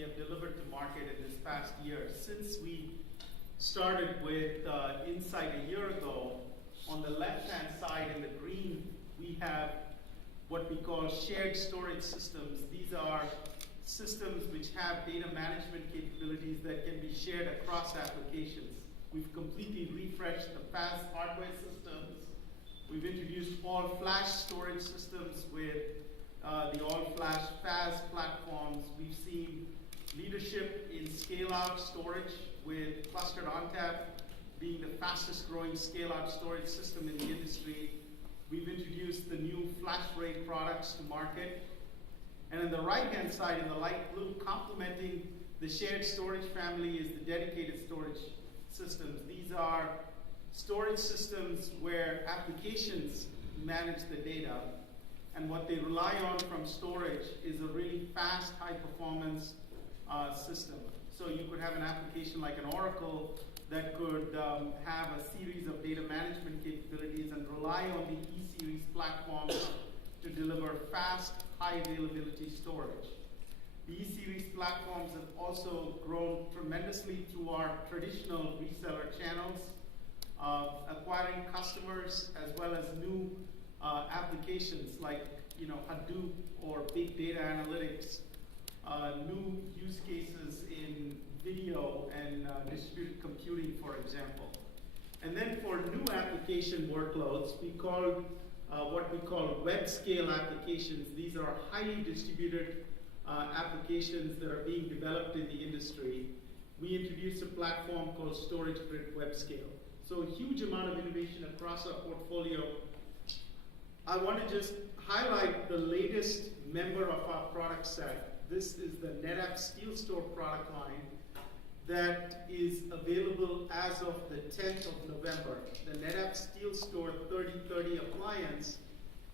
we have delivered to market in this past year. Since we started with Insight a year ago, on the left-hand side in the green, we have what we call shared storage systems. These are systems which have data management capabilities that can be shared across applications. We've completely refreshed the FAS hardware systems. We've introduced all-flash storage systems with the all-flash FAS platforms. We've seen leadership in scale-out storage with Clustered Ontap being the fastest growing scale-out storage system in the industry. We've introduced the new FlashRate products to market. And on the right-hand side in the light blue, complementing the shared storage family is the dedicated storage systems. These are storage systems where applications manage the data, and what they rely on from storage is a really fast, high-performance system. So you could have an application like an Oracle that could have a series of data management capabilities and rely on the E-Series platform to deliver fast, high-availability storage. The E-Series platforms have also grown tremendously through our traditional reseller channels, acquiring customers as well as new applications like Hadoop or big data analytics, new use cases in video and distributed computing, for example. And then for new application workloads, we call what we call web scale applications. These are highly distributed applications that are being developed in the industry. We introduced a platform called StorageGrid Web Scale. So a huge amount of innovation across our portfolio. I want to just highlight the latest member of our product set. This is the Netapp SteelStore product line that is available as of the 10th of November. The Netapp SteelStore 3030 appliance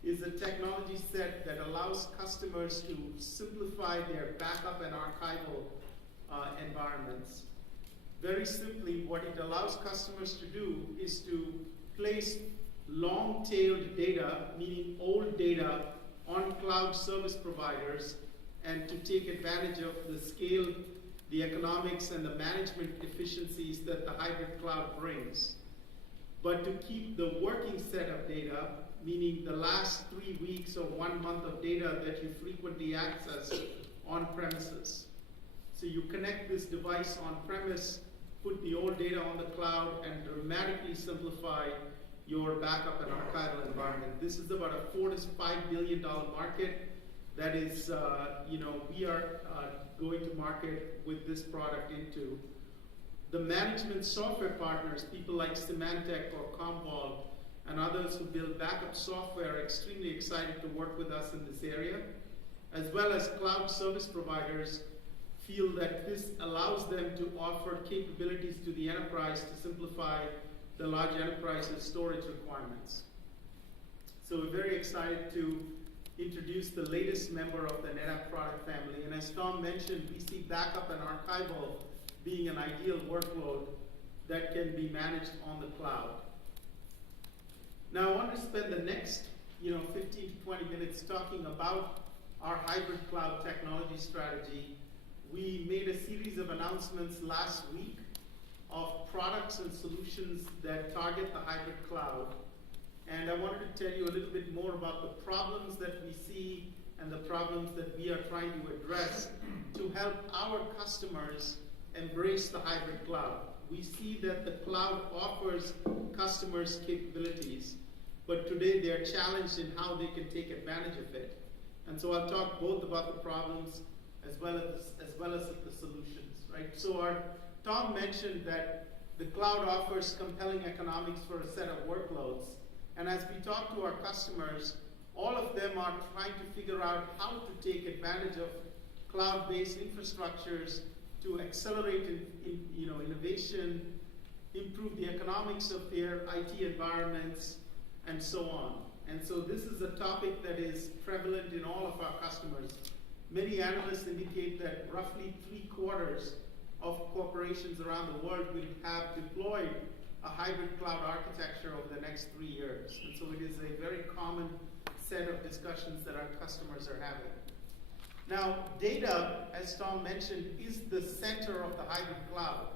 is a technology set that allows customers to simplify their backup and archival environments. Very simply, what it allows customers to do is to place long-tailed data, meaning old data, on cloud service providers and to take advantage of the scale, the economics, and the management efficiencies that the hybrid cloud brings. But to keep the working set of data, meaning the last 3 weeks or 1 month of data that you frequently access on premises. So you connect this device on premise, put the old data on the cloud, and dramatically simplify your backup and archival environment. This is about a $4 to $5 billion market. That is, we are going to market with this product into. The management software partners, people like Symantec or Commvault, and others who build backup software are extremely excited to work with us in this area, as well as cloud service providers feel that this allows them to offer capabilities to the enterprise to simplify the large enterprise's storage requirements. So we're very excited to introduce the latest member of the Netapp product family. And as Tom mentioned, we see backup and archival being an ideal workload that can be managed on the cloud. Now I want to spend the next 15 to 20 minutes talking about our hybrid cloud technology strategy. We made a series of announcements last week of products and solutions that target the hybrid cloud. And I wanted to tell you a little bit more about the problems that we see and the problems that we are trying to address to help our customers embrace the hybrid cloud. We see that the cloud offers customers capabilities, but today they're challenged in how they can take advantage of it. And so I'll talk both about the problems as well as the solutions, right? So Tom mentioned that the cloud offers compelling economics for a set of workloads. And as we talk to our customers, all of them are trying to figure out how to take advantage of cloud-based infrastructures to accelerate innovation, improve the economics of their IT environments, and so on. And so this is a topic that is prevalent in all of our customers. Many analysts indicate that roughly 3/4 of corporations around the world will have deployed a hybrid cloud architecture over the next 3 years. And so it is a very common set of discussions that our customers are having. Now, data, as Tom mentioned, is the center of the hybrid cloud.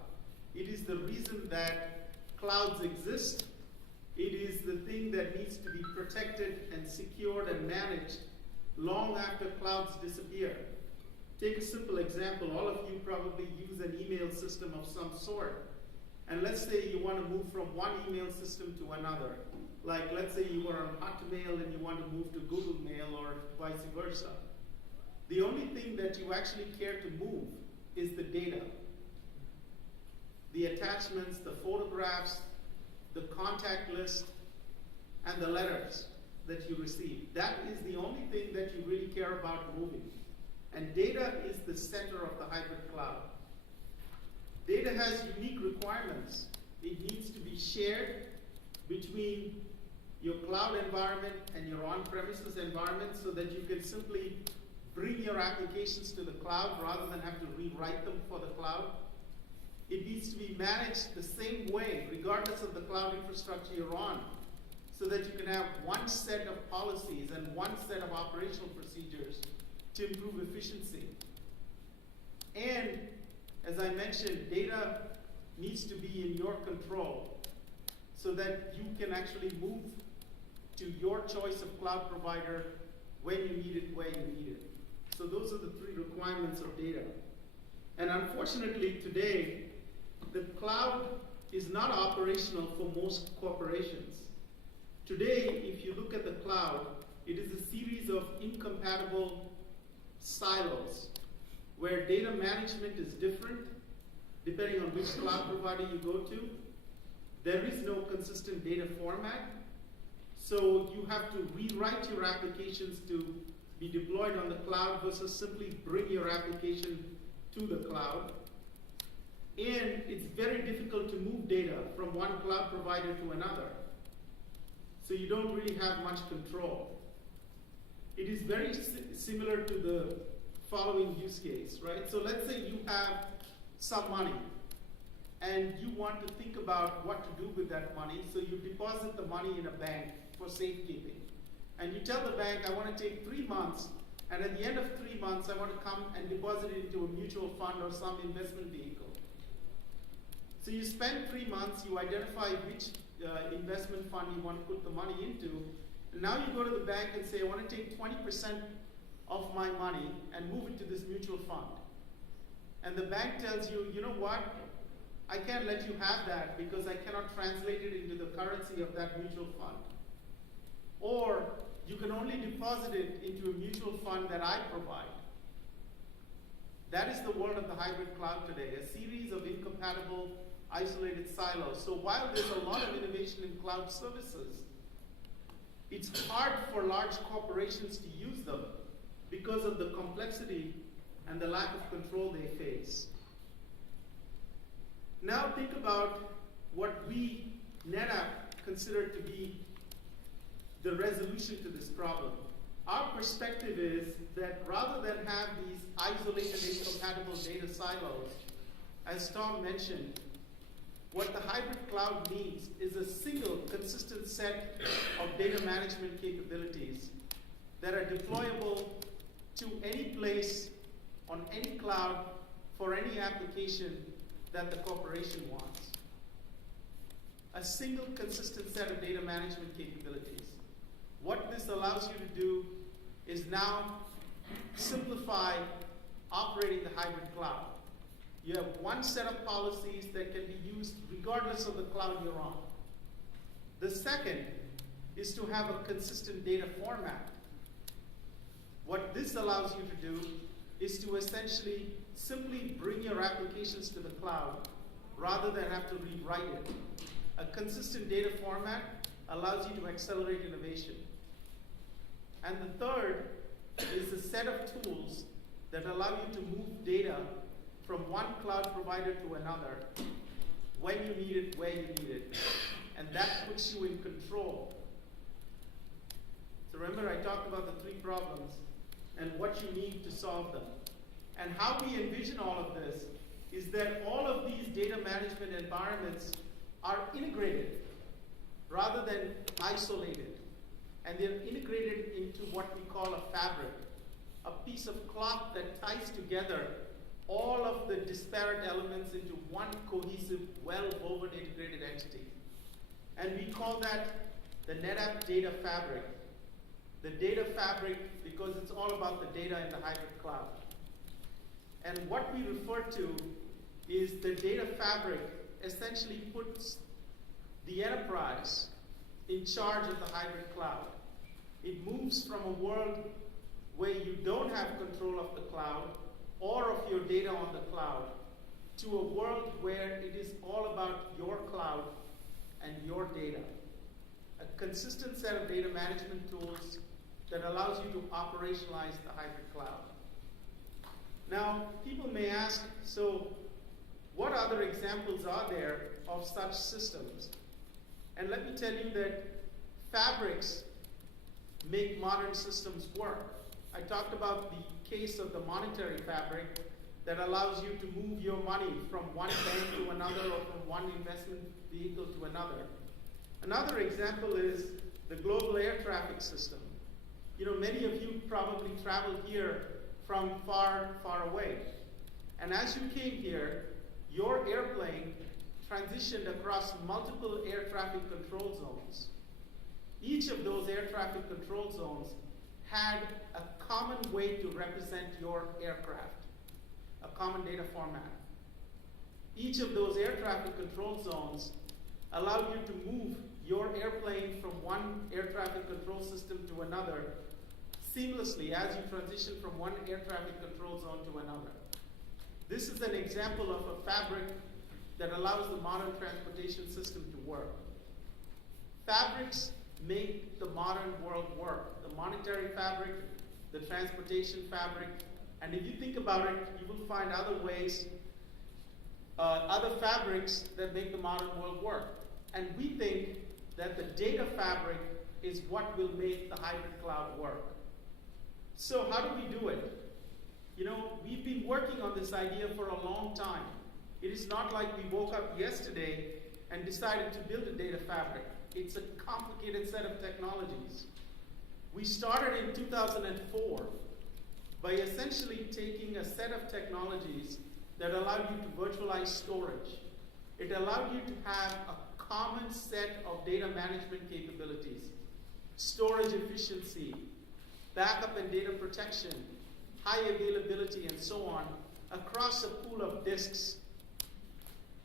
It is the reason that clouds exist. It is the thing that needs to be protected and secured and managed long after clouds disappear. Take a simple example. All of you probably use an email system of some sort. And let's say you want to move from one email system to another. Like, let's say you were on Hotmail and you want to move to Google Mail or vice versa. The only thing that you actually care to move is the data. The attachments, the photographs, the contact list, and the letters that you receive. That is the only thing that you really care about moving. And data is the center of the hybrid cloud. Data has unique requirements. It needs to be shared between your cloud environment and your on-premises environment so that you can simply bring your applications to the cloud rather than have to rewrite them for the cloud. It needs to be managed the same way, regardless of the cloud infrastructure you're on, so that you can have one set of policies and one set of operational procedures to improve efficiency. And, as I mentioned, data needs to be in your control so that you can actually move to your choice of cloud provider when you need it, where you need it. So those are the three requirements of data. And unfortunately today, the cloud is not operational for most corporations. Today, if you look at the cloud, it is a series of incompatible silos where data management is different depending on which cloud provider you go to. There is no consistent data format, so you have to rewrite your applications to be deployed on the cloud versus simply bring your application to the cloud. And it's very difficult to move data from one cloud provider to another. So you don't really have much control. It is very similar to the following use case, right? So let's say you have some money and you want to think about what to do with that money, so you deposit the money in a bank for safekeeping. And you tell the bank, I want to take 3 months, and at the end of 3 months, I want to come and deposit it into a mutual fund or some investment vehicle. So you spend 3 months, you identify which investment fund you want to put the money into, and now you go to the bank and say, I want to take 20% of my money and move it to this mutual fund. And the bank tells you, you know what, I can't let you have that because I cannot translate it into the currency of that mutual fund. Or you can only deposit it into a mutual fund that I provide. That is the world of the hybrid cloud today, a series of incompatible, isolated silos. So while there's a lot of innovation in cloud services, it's hard for large corporations to use them because of the complexity and the lack of control they face. Now think about what we, Netapp, consider to be the resolution to this problem. Our perspective is that rather than have these isolated, incompatible data silos, as Tom mentioned, what the hybrid cloud needs is a single, consistent set of data management capabilities that are deployable to any place, on any cloud, for any application that the corporation wants. A single, consistent set of data management capabilities. What this allows you to do is now simplify operating the hybrid cloud. You have one set of policies that can be used regardless of the cloud you're on. The second is to have a consistent data format. What this allows you to do is to essentially simply bring your applications to the cloud rather than have to rewrite it. A consistent data format allows you to accelerate innovation. And the third is a set of tools that allow you to move data from one cloud provider to another when you need it, where you need it. And that puts you in control. So remember, I talked about the three problems and what you need to solve them. And how we envision all of this is that all of these data management environments are integrated rather than isolated. And they're integrated into what we call a fabric. a piece of cloth that ties together all of the disparate elements into one cohesive, well-woven, integrated entity. And we call that the Netapp data fabric. The data fabric because it's all about the data in the hybrid cloud. And what we refer to is the data fabric essentially puts the enterprise in charge of the hybrid cloud. It moves from a world where you don't have control of the cloud or of your data on the cloud to a world where it is all about your cloud and your data. A consistent set of data management tools that allows you to operationalize the hybrid cloud. Now, people may ask, so what other examples are there of such systems? And let me tell you that fabrics make modern systems work. I talked about the case of the monetary fabric that allows you to move your money from one bank to another or from one investment vehicle to another. Another example is the global air traffic system. You know, many of you probably traveled here from far, far away. And as you came here, your airplane transitioned across multiple air traffic control zones. Each of those air traffic control zones had a common way to represent your aircraft, a common data format. Each of those air traffic control zones allowed you to move your airplane from one air traffic control system to another seamlessly as you transition from one air traffic control zone to another. This is an example of a fabric that allows the modern transportation system to work. Fabrics make the modern world work. The monetary fabric, the transportation fabric, and if you think about it, you will find other ways, other fabrics that make the modern world work. And we think that the data fabric is what will make the hybrid cloud work. So how do we do it? You know, we've been working on this idea for a long time. It is not like we woke up yesterday and decided to build a data fabric. It's a complicated set of technologies. We started in 2004 by essentially taking a set of technologies that allowed you to virtualize storage. It allowed you to have a common set of data management capabilities, storage efficiency, backup and data protection, high availability, and so on, across a pool of disks.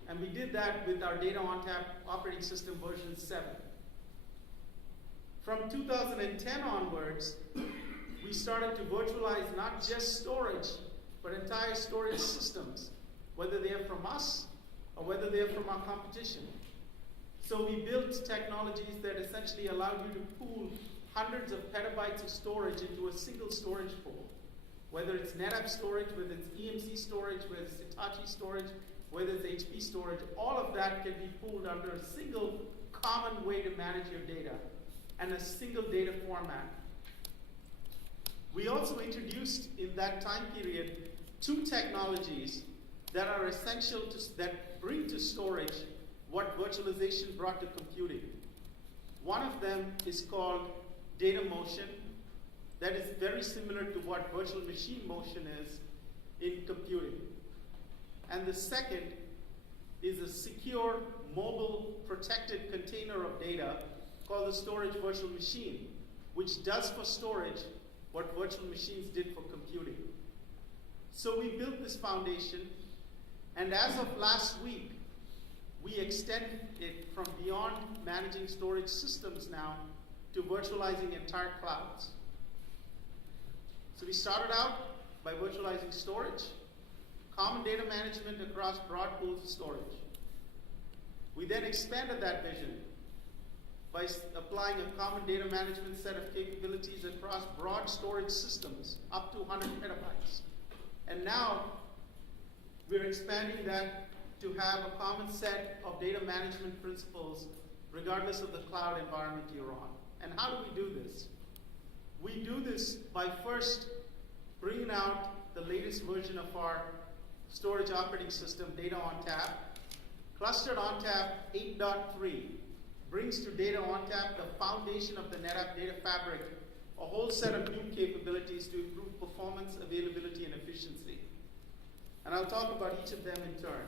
And we did that with our Data Ontap operating system version 7. From 2010 onwards, we started to virtualize not just storage, but entire storage systems, whether they are from us or whether they are from our competition. So we built technologies that essentially allowed you to pool hundreds of petabytes of storage into a single storage pool. Whether it's Netapp storage, whether it's EMC storage, whether it's Hitachi storage, whether it's HP storage, all of that can be pooled under a single common way to manage your data and a single data format. We also introduced in that time period 2 technologies that are essential that bring to storage what virtualization brought to computing. One of them is called data motion. That is very similar to what virtual machine motion is in computing. And the second is a secure, mobile, protected container of data called the storage virtual machine, which does for storage what virtual machines did for computing. So we built this foundation, and as of last week, we extended it from beyond managing storage systems now to virtualizing entire clouds. So we started out by virtualizing storage, common data management across broad pools of storage. We then expanded that vision by applying a common data management set of capabilities across broad storage systems up to 100 petabytes. And now we're expanding that to have a common set of data management principles regardless of the cloud environment you're on. And how do we do this? We do this by first bringing out the latest version of our storage operating system, Data Ontap. Clustered Ontap 8.3 brings to Data Ontap the foundation of the Netapp data fabric a whole set of new capabilities to improve performance, availability, and efficiency. And I'll talk about each of them in turn.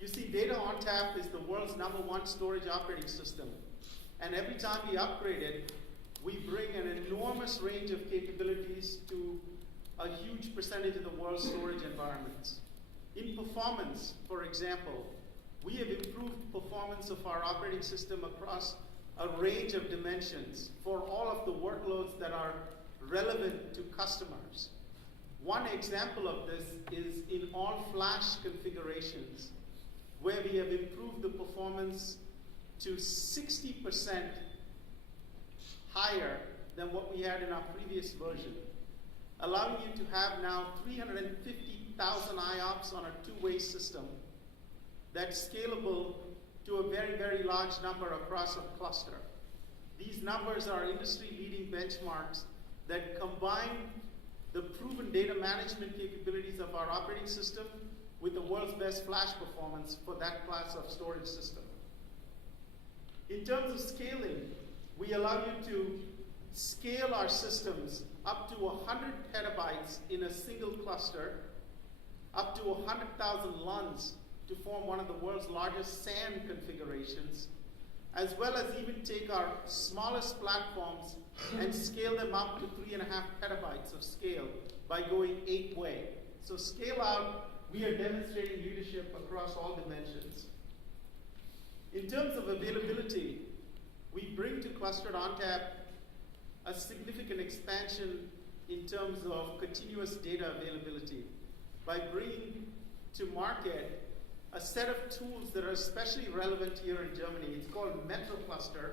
You see, Data Ontap is the world's #1 storage operating system. And every time we upgrade it, we bring an enormous range of capabilities to a huge percentage of the world's storage environments. In performance, for example, we have improved performance of our operating system across a range of dimensions for all of the workloads that are relevant to customers. One example of this is in all flash configurations, where we have improved the performance to 60% higher than what we had in our previous version, allowing you to have now 350,000 IOPS on a two-way system that's scalable to a very, very large number across a cluster. These numbers are industry-leading benchmarks that combine the proven data management capabilities of our operating system with the world's best flash performance for that class of storage system. In terms of scaling, we allow you to scale our systems up to 100 petabytes in a single cluster, up to 100,000 LUNs to form one of the world's largest SAN configurations, as well as even take our smallest platforms and scale them up to 3.5 petabytes of scale by going 8-way. So scale out, we are demonstrating leadership across all dimensions. In terms of availability, we bring to Clustered Ontap a significant expansion in terms of continuous data availability by bringing to market a set of tools that are especially relevant here in Germany. It's called MetroCluster,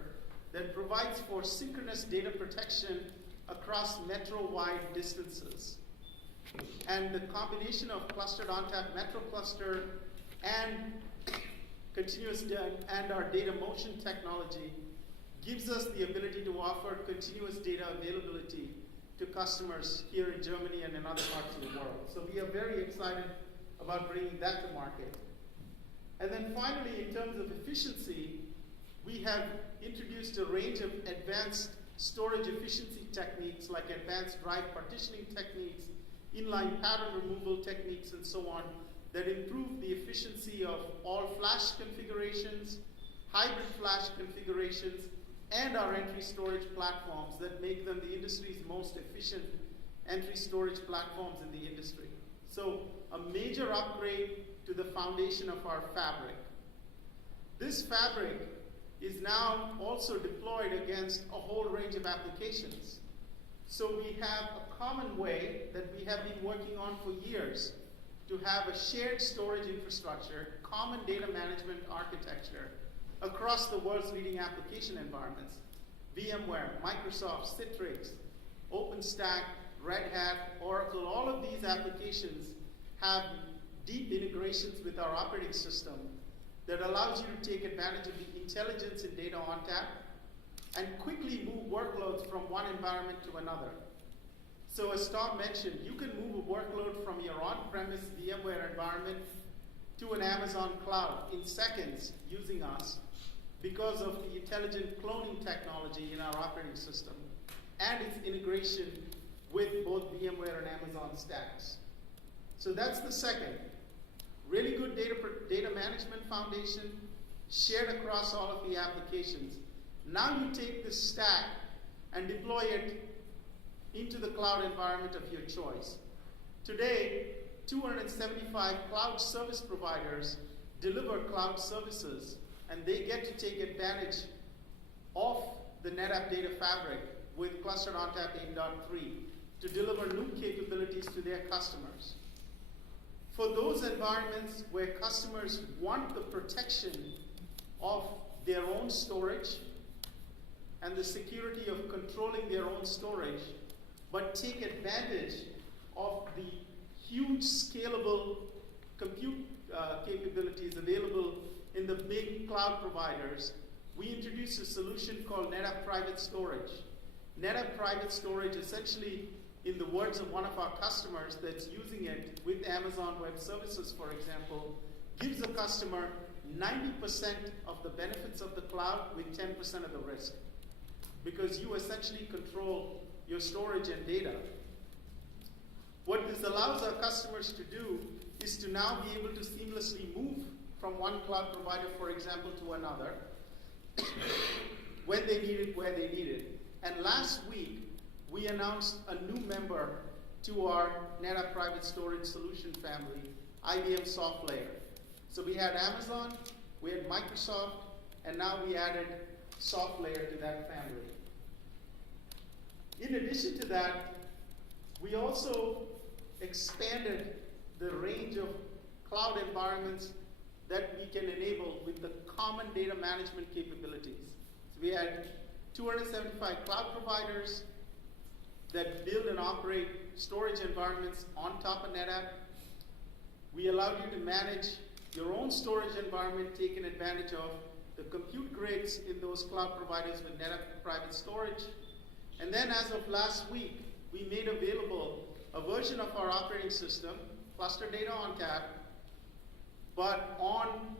that provides for synchronous data protection across metro-wide distances. And the combination of Clustered Ontap MetroCluster and continuous and our data motion technology gives us the ability to offer continuous data availability to customers here in Germany and in other parts of the world. So we are very excited about bringing that to market. And then finally, in terms of efficiency, we have introduced a range of advanced storage efficiency techniques like advanced drive partitioning techniques, inline pattern removal techniques, and so on, that improve the efficiency of all flash configurations, hybrid flash configurations, and our entry storage platforms that make them the industry's most efficient entry storage platforms in the industry. So a major upgrade to the foundation of our fabric. This fabric is now also deployed against a whole range of applications. So we have a common way that we have been working on for years to have a shared storage infrastructure, common data management architecture across the world's leading application environments. VMware, Microsoft, Citrix, OpenStack, Red Hat, Oracle, all of these applications have deep integrations with our operating system that allows you to take advantage of the intelligence in Data Ontap and quickly move workloads from one environment to another. So as Tom mentioned, you can move a workload from your on-premise VMware environment to an Amazon cloud in seconds using us because of the intelligent cloning technology in our operating system and its integration with both VMware and Amazon stacks. So that's the second. Really good data management foundation shared across all of the applications. Now you take this stack and deploy it into the cloud environment of your choice. Today, 275 cloud service providers deliver cloud services, and they get to take advantage of the Netapp Data Fabric with Clustered Ontap 8.3 to deliver new capabilities to their customers. For those environments where customers want the protection of their own storage and the security of controlling their own storage, but take advantage of the huge scalable compute capabilities available in the big cloud providers, we introduced a solution called Netapp Private Storage. Netapp Private Storage, essentially, in the words of one of our customers that's using it with Amazon Web Services, for example, gives a customer 90% of the benefits of the cloud with 10% of the risk. Because you essentially control your storage and data. What this allows our customers to do is to now be able to seamlessly move from one cloud provider, for example, to another, when they need it, where they need it. And last week, we announced a new member to our Netapp Private Storage Solution family, IBM SoftLayer. So we had Amazon, we had Microsoft, and now we added SoftLayer to that family. In addition to that, we also expanded the range of cloud environments that we can enable with the common data management capabilities. So we had 275 cloud providers that build and operate storage environments on top of Netapp. We allowed you to manage your own storage environment, taking advantage of the compute grids in those cloud providers with Netapp Private Storage. And then as of last week, we made available a version of our operating system, Cluster Data Ontap, but on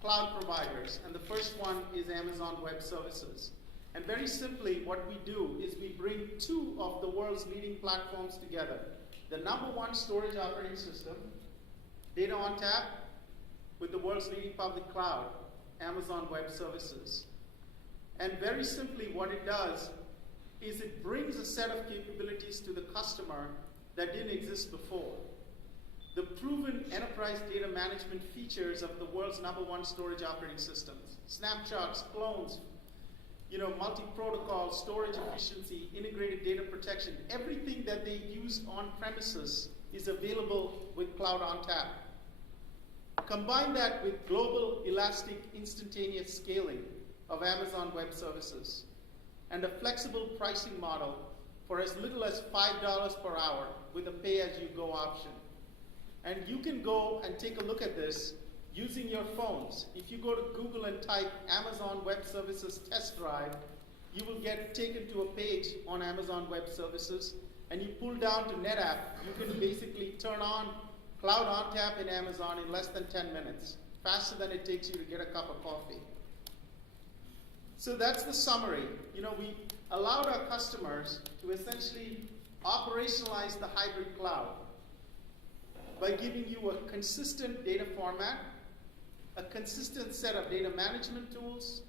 cloud providers. And the first one is Amazon Web Services. And very simply, what we do is we bring two of the world's leading platforms together. The #1 storage operating system, Data Ontap, with the world's leading public cloud, Amazon Web Services. And very simply, what it does is it brings a set of capabilities to the customer that didn't exist before. The proven enterprise data management features of the world's #1 storage operating systems, snapshots, clones, multi-protocol, storage efficiency, integrated data protection, everything that they use on premises is available with Cloud Ontap. Combine that with global, elastic, instantaneous scaling of Amazon Web Services and a flexible pricing model for as little as $5 per hour with a pay-as-you-go option. And you can go and take a look at this using your phones. If you go to Google and type Amazon Web Services test drive, you will get taken to a page on Amazon Web Services, and you pull down to Netapp, you can basically turn on Cloud Ontap in Amazon in less than 10 minutes, faster than it takes you to get a cup of coffee. So that's the summary. We allowed our customers to essentially operationalize the hybrid cloud by giving you a consistent data format, a consistent set of data management tools,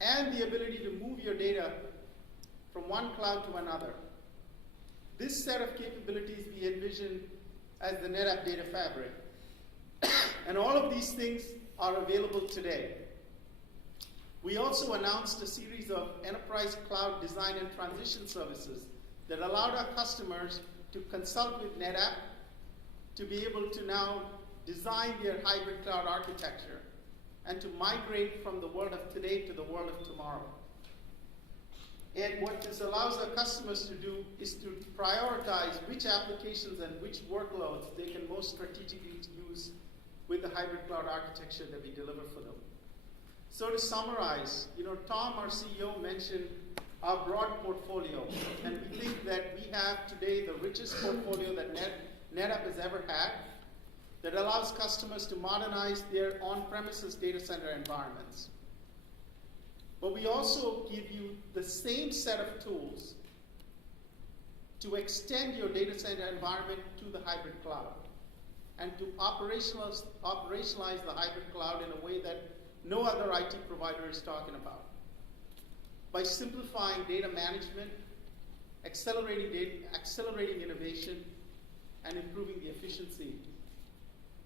and the ability to move your data from one cloud to another. This set of capabilities we envision as the Netapp Data Fabric. And all of these things are available today. We also announced a series of enterprise cloud design and transition services that allowed our customers to consult with Netapp to be able to now design their hybrid cloud architecture and to migrate from the world of today to the world of tomorrow. And what this allows our customers to do is to prioritize which applications and which workloads they can most strategically use with the hybrid cloud architecture that we deliver for them. So to summarize, Tom, our CEO, mentioned our broad portfolio, and we think that we have today the richest portfolio that Netapp has ever had that allows customers to modernize their on-premises data center environments. But we also give you the same set of tools to extend your data center environment to the hybrid cloud and to operationalize the hybrid cloud in a way that no other IT provider is talking about. By simplifying data management, accelerating innovation, and improving the efficiency,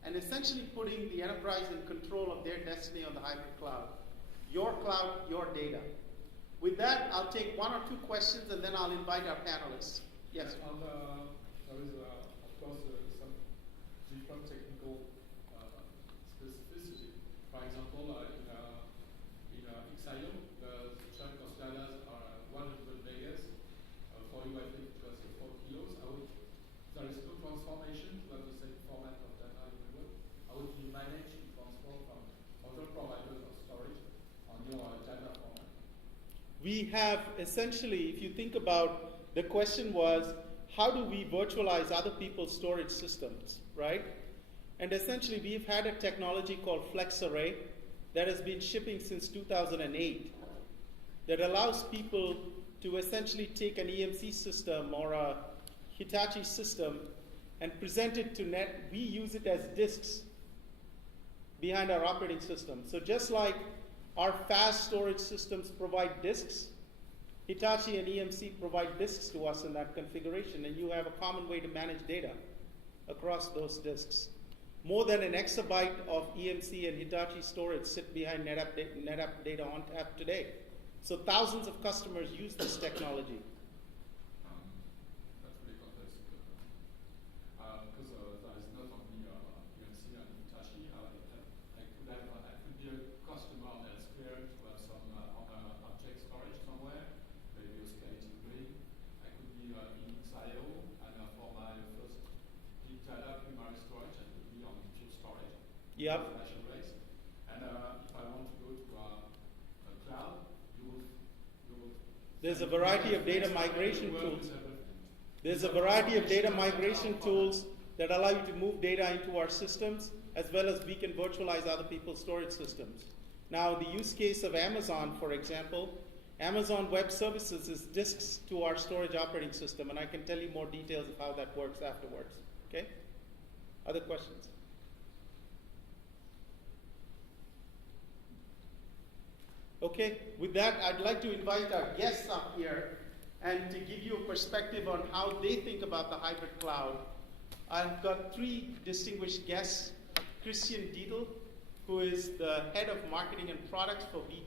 and essentially putting the enterprise in control of their destiny on the hybrid cloud. Your cloud, your data. With that, I'll take one or two questions, and then I'll invite our panelists. Yes? And there is, of course, some different technical specificity. For example, in XIO, the chunk of data are 100 megas. For you, I think it was 4 kilos. There is no transformation to have the same format of data everywhere. How do you manage to transform from other providers of storage on your data format? We have essentially, if you think about, the question was, how do we virtualize other people's storage systems, right? And essentially, we've had a technology called FlexArray that has been shipping since 2008 that allows people to essentially take an EMC system or a Hitachi system and present it to Net. We use it as disks behind our operating system. So just like our fast storage systems provide disks, Hitachi and EMC provide disks to us in that configuration, and you have a common way to manage data across those disks. More than an exabyte of EMC and Hitachi storage sit behind Netapp Data Ontap today. So thousands of customers use this technology. That's really complex. Because there is not only EMC and Hitachi. I could be a customer elsewhere to have some object storage somewhere, maybe a skeleton ring. I could be in XIO, and for my first big data primary storage, I could be on pure storage. Yep. And if I want to go to a cloud, there's a variety of data migration tools. There's a variety of data migration tools that allow you to move data into our systems, as well as we can virtualize other people's storage systems. Now, the use case of Amazon, for example, Amazon Web Services is disks to our storage operating system, and I can tell you more details of how that works afterwards. Okay? Other questions? Okay, with that, I'd like to invite our guests up here and to give you a perspective on how they think about the hybrid cloud. I've got three distinguished guests. Christian Dietl, who is the head of marketing and products for BT